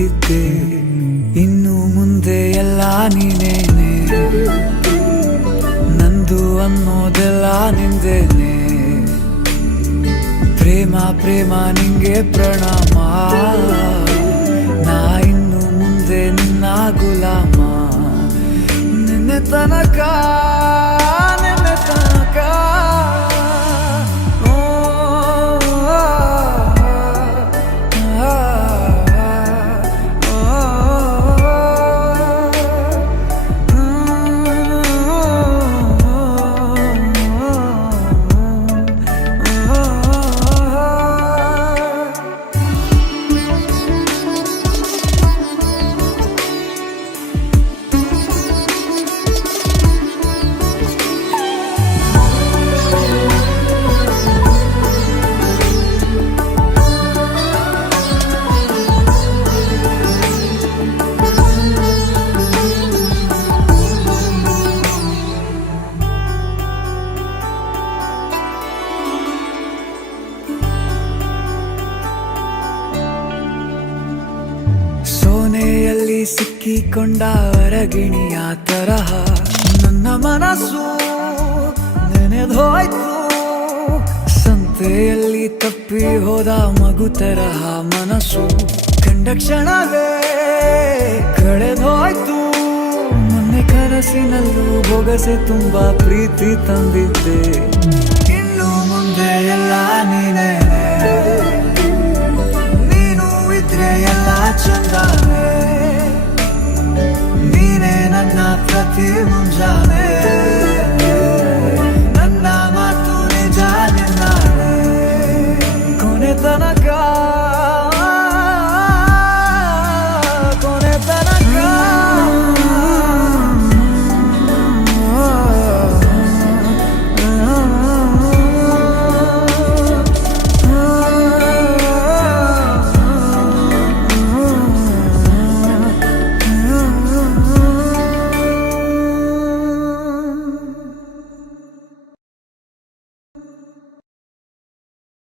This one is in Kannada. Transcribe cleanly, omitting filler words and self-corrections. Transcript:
ನಿಂತಿದ್ದೆ, ಇನ್ನು ಮುಂದೆ ಎಲ್ಲ ನೀನೇನೆ, ನಂದು ಅನ್ನೋದೆಲ್ಲ ನಿಂದೇನೆ. ಪ್ರೇಮ ಪ್ರೇಮ ನಿಂಗೆ ಪ್ರಣಾಮ, ನಾ ಇನ್ನು ಮುಂದೆ ನಿನ್ನ ಗುಲಾಮ. ನಿನ್ನೆ ತನಕ ನಿನ್ನೆ ತನಕ ಸೋನೆಯಲ್ಲಿ ಸಿಕ್ಕಿಕೊಂಡ ಅರಗಿಣಿಯ ತರಹ ನನ್ನ ಮನಸ್ಸು ನೆನೆದೋಯ್ತು. ಸಂತೆಯಲ್ಲಿ ತಪ್ಪಿ ಹೋದ ಮಗು ತರಹ ಮನಸ್ಸು ಕಂಡ ಕ್ಷಣವೇ ಕಳೆದೋಯ್ತು. ಮೊನ್ನೆ ಕನಸಿನಲ್ಲೂ ಬೊಗಸೆ ತುಂಬಾ ಪ್ರೀತಿ ತಂದಿದ್ದೆ, ಇನ್ನು ಮುಂದೆ ಎಲ್ಲ ನೀನೇ, ನೀನು ಇದ್ರೆ ಎಲ್ಲ ಚಂದಾನೆ, ನೀನೇ ನನ್ನ ಪ್ರತಿ ಮುಂಜಾನೆ.